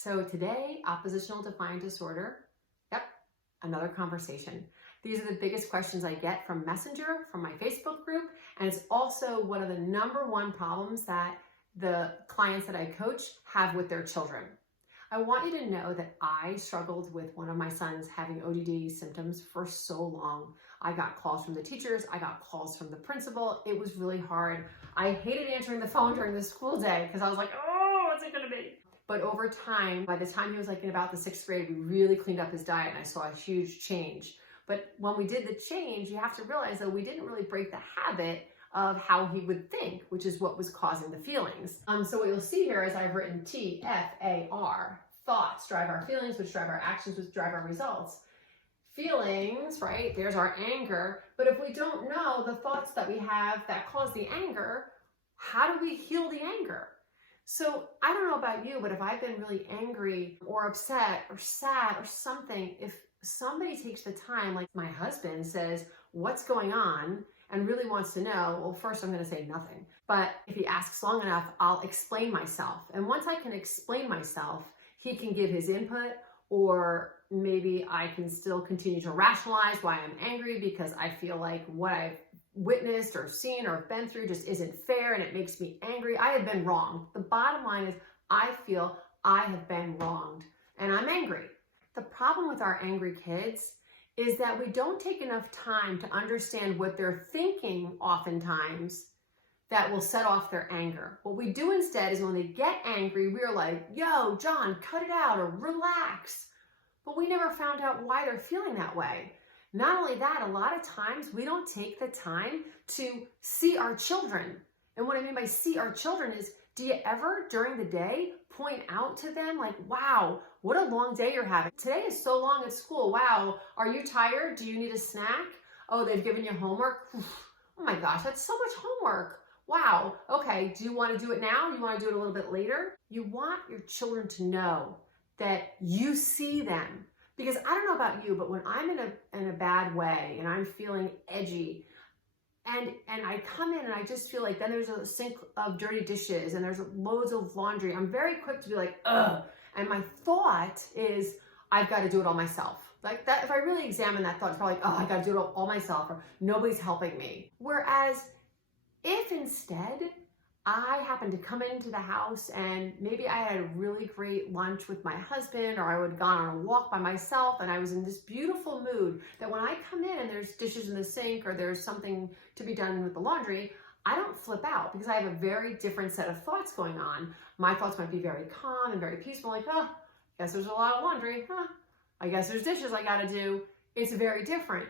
So today, oppositional defiant disorder. Yep, another conversation. These are the biggest questions I get from Messenger, from my Facebook group, and it's also one of the #1 problems that the clients that I coach have with their children. I want you to know that I struggled with one of my sons having ODD symptoms for so long. I got calls from the teachers, I got calls from the principal. It was really hard. I hated answering the phone during the school day because I was like, oh, what's it gonna be? But over time, by the time he was like in about the 6th grade, we really cleaned up his diet and I saw a huge change. But when we did the change, you have to realize that we didn't really break the habit of how he would think, which is what was causing the feelings. So what you'll see here is I've written TFAR, thoughts drive our feelings, which drive our actions, which drive our results. Feelings, right? There's our anger. But if we don't know the thoughts that we have that cause the anger, how do we heal the anger? So I don't know about you, but if I've been really angry or upset or sad or something, if somebody takes the time, like my husband says, what's going on, and really wants to know, well, first I'm going to say nothing. But if he asks long enough, I'll explain myself. And once I can explain myself, he can give his input, or maybe I can still continue to rationalize why I'm angry because I feel like what I've witnessed or seen or been through just isn't fair and it makes me angry. I have been wronged. The bottom line is I feel I have been wronged and I'm angry. The problem with our angry kids is that we don't take enough time to understand what they're thinking oftentimes that will set off their anger. What we do instead is when they get angry, we're like, yo, John, cut it out or relax. But we never found out why they're feeling that way. Not only that, a lot of times we don't take the time to see our children. And what I mean by see our children is, do you ever during the day point out to them like, wow, what a long day you're having. Today is so long at school. Wow, are you tired? Do you need a snack? Oh, they've given you homework? Oh my gosh, that's so much homework. Wow, okay, do you want to do it now? You want to do it a little bit later? You want your children to know that you see them. Because I don't know about you, but when I'm in a bad way and I'm feeling edgy and I come in and I just feel like then there's a sink of dirty dishes and there's loads of laundry, I'm very quick to be like, ugh. And my thought is, I've got to do it all myself. Like that, if I really examine that thought, it's probably like, oh, I got to do it all myself, or nobody's helping me. Whereas if instead I happened to come into the house and maybe I had a really great lunch with my husband, or I would have gone on a walk by myself and I was in this beautiful mood that when I come in and there's dishes in the sink or there's something to be done with the laundry, I don't flip out because I have a very different set of thoughts going on. My thoughts might be very calm and very peaceful, like, oh, guess there's a lot of laundry. I guess there's dishes I gotta do. It's very different.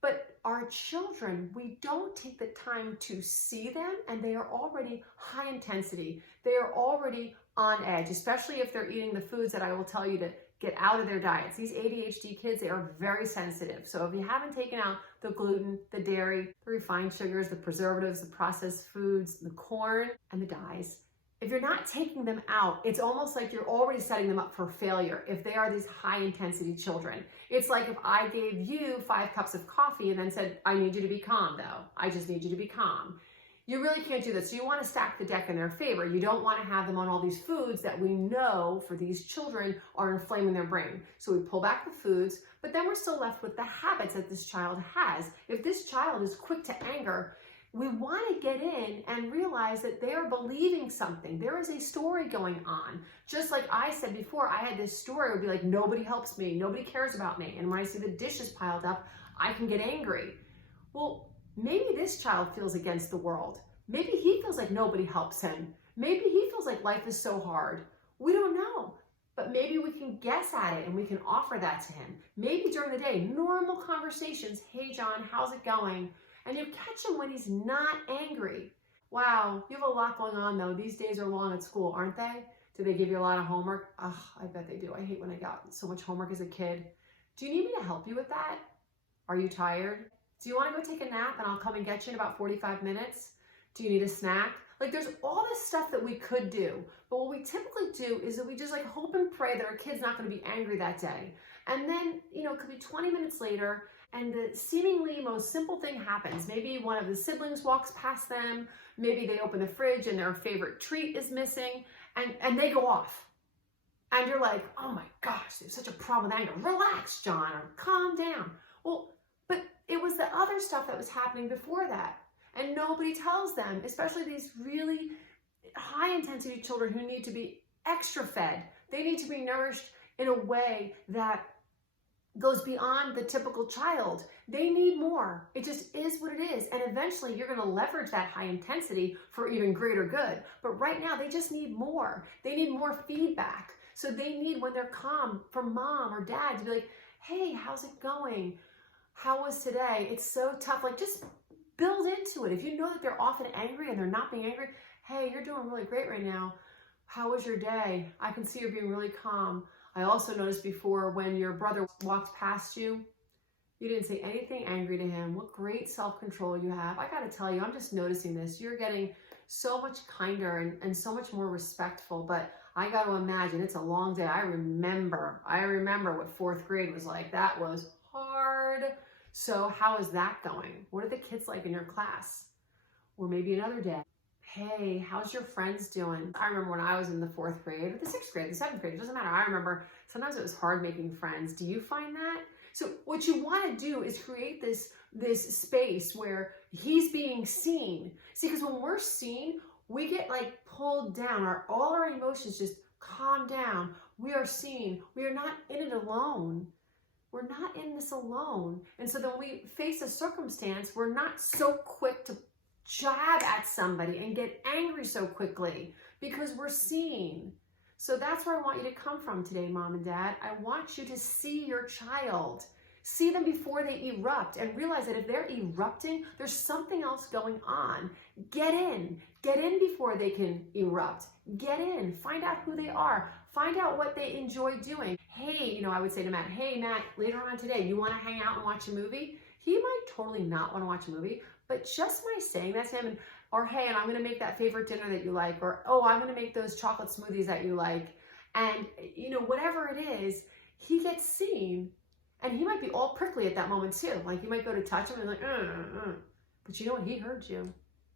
But our children, we don't take the time to see them, and they are already high intensity. They are already on edge, especially if they're eating the foods that I will tell you to get out of their diets. These ADHD kids, they are very sensitive. So if you haven't taken out the gluten, the dairy, the refined sugars, the preservatives, the processed foods, the corn, and the dyes, if you're not taking them out, it's almost like you're already setting them up for failure if they are these high intensity children. It's like if I gave you 5 cups of coffee and then said, I need you to be calm though. I just need you to be calm. You really can't do this. So you want to stack the deck in their favor. You don't want to have them on all these foods that we know for these children are inflaming their brain. So we pull back the foods, but then we're still left with the habits that this child has. If this child is quick to anger, we want to get in and realize that they are believing something. There is a story going on. Just like I said before, I had this story. It would be like, nobody helps me. Nobody cares about me. And when I see the dishes piled up, I can get angry. Well, maybe this child feels against the world. Maybe he feels like nobody helps him. Maybe he feels like life is so hard. We don't know. But maybe we can guess at it and we can offer that to him. Maybe during the day, normal conversations. Hey, John, how's it going? And you catch him when he's not angry. Wow, you have a lot going on though. These days are long at school, aren't they? Do they give you a lot of homework? Ugh, I bet they do. I hate when I got so much homework as a kid. Do you need me to help you with that? Are you tired? Do you want to go take a nap and I'll come and get you in about 45 minutes? Do you need a snack? Like there's all this stuff that we could do. But what we typically do is that we just like hope and pray that our kid's not going to be angry that day. And then, it could be 20 minutes later and the seemingly most simple thing happens. Maybe one of the siblings walks past them. Maybe they open the fridge and their favorite treat is missing and they go off. And you're like, oh my gosh, there's such a problem with anger. Relax, John, or calm down. Well, but it was the other stuff that was happening before that. And nobody tells them, especially these really high intensity children who need to be extra fed. They need to be nourished in a way that goes beyond the typical child. They need more. It just is what it is. And eventually you're going to leverage that high intensity for even greater good. But right now they just need more. They need more feedback. So they need, when they're calm, for mom or dad to be like, hey, how's it going? How was today? It's so tough. Like, just build into it. If you know that they're often angry and they're not being angry, hey, you're doing really great right now. How was your day? I can see you're being really calm. I also noticed before when your brother walked past you, you didn't say anything angry to him. What great self-control you have. I got to tell you, I'm just noticing this. You're getting so much kinder and so much more respectful. But I got to imagine it's a long day. I remember what fourth grade was like. That was hard. So how is that going? What are the kids like in your class? Or maybe another day. Hey, how's your friends doing? I remember when I was in the fourth grade, or the sixth grade, the seventh grade, it doesn't matter. I remember sometimes it was hard making friends. Do you find that? So what you want to do is create this space where he's being seen. See, because when we're seen, we get like pulled down. All our emotions just calm down. We are seen. We are not in it alone. We're not in this alone. And so then we face a circumstance, we're not so quick to jab at somebody and get angry so quickly because we're seen. So that's where I want you to come from today, mom and dad. I want you to see your child. See them before they erupt and realize that if they're erupting, there's something else going on. Get in before they can erupt. Get in, find out who they are. Find out what they enjoy doing. Hey, I would say to Matt, hey Matt, later on today, you want to hang out and watch a movie? He might totally not want to watch a movie, but just by saying that to him, or hey, and I'm going to make that favorite dinner that you like, or oh, I'm going to make those chocolate smoothies that you like, and whatever it is, he gets seen, and he might be all prickly at that moment too. Like you might go to touch him and like, but you know what? He heard you.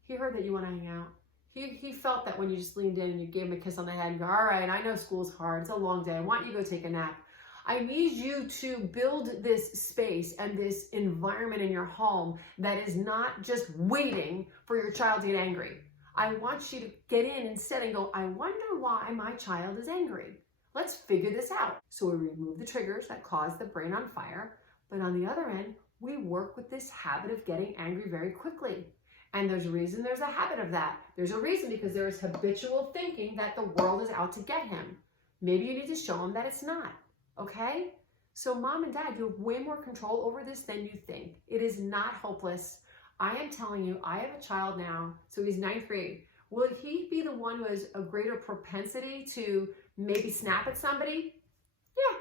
He heard that you want to hang out. He felt that when you just leaned in and you gave him a kiss on the head and go, all right, I know school's hard. It's a long day. I want you to go take a nap. I need you to build this space and this environment in your home that is not just waiting for your child to get angry. I want you to get in instead and go, I wonder why my child is angry. Let's figure this out. So we remove the triggers that cause the brain on fire. But on the other end, we work with this habit of getting angry very quickly. And there's a reason there's a habit of that. There's a reason because there is habitual thinking that the world is out to get him. Maybe you need to show him that it's not. Okay? So mom and dad, you have way more control over this than you think. It is not hopeless. I am telling you, I have a child now, so he's 9th grade. Will he be the one who has a greater propensity to maybe snap at somebody? Yeah.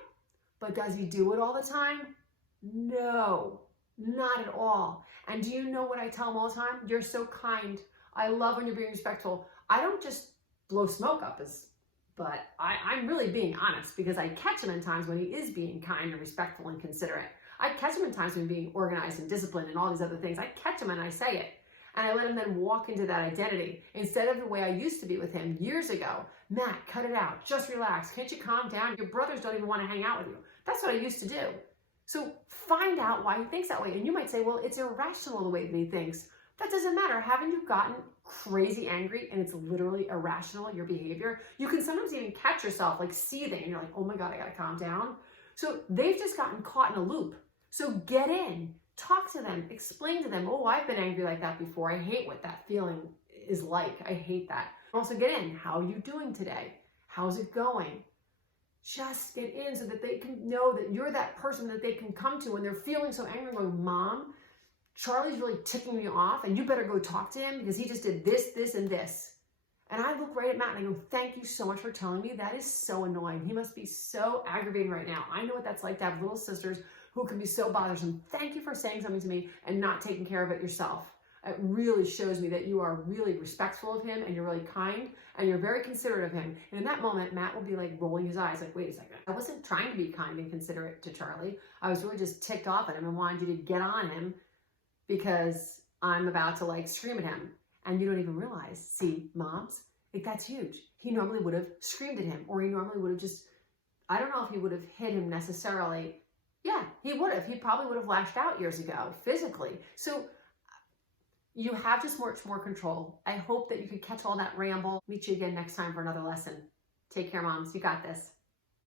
But does he do it all the time? No, not at all. And do you know what I tell him all the time? You're so kind. I love when you're being respectful. I don't just blow smoke up but I'm really being honest because I catch him in times when he is being kind and respectful and considerate. I catch him in times when he's being organized and disciplined and all these other things. I catch him and I say it. And I let him then walk into that identity instead of the way I used to be with him years ago. Matt, cut it out. Just relax. Can't you calm down? Your brothers don't even want to hang out with you. That's what I used to do. So find out why he thinks that way. And you might say, well, it's irrational the way that he thinks. That doesn't matter. Haven't you gotten crazy angry and it's literally irrational, your behavior? You can sometimes even catch yourself like seething and you're like, oh my God, I gotta calm down. So they've just gotten caught in a loop. So get in, talk to them, explain to them, oh, I've been angry like that before. I hate what that feeling is like. I hate that. Also get in, how are you doing today? How's it going? Just get in so that they can know that you're that person that they can come to when they're feeling so angry, going, Mom, Charlie's really ticking me off and you better go talk to him because he just did this, this, and this. And I look right at Matt and I go, thank you so much for telling me. That is so annoying. He must be so aggravating right now. I know what that's like to have little sisters who can be so bothersome. Thank you for saying something to me and not taking care of it yourself. It really shows me that you are really respectful of him and you're really kind and you're very considerate of him. And in that moment, Matt will be like rolling his eyes like, wait a second. I wasn't trying to be kind and considerate to Charlie. I was really just ticked off at him and wanted you to get on him because I'm about to like scream at him. And you don't even realize, see, moms, like that's huge. He normally would have screamed at him or he normally would have just I don't know if he would have hit him necessarily. Yeah, he would have. He probably would have lashed out years ago physically. So you have just much more control. I hope that you could catch all that ramble. Meet you again next time for another lesson. Take care, moms. You got this.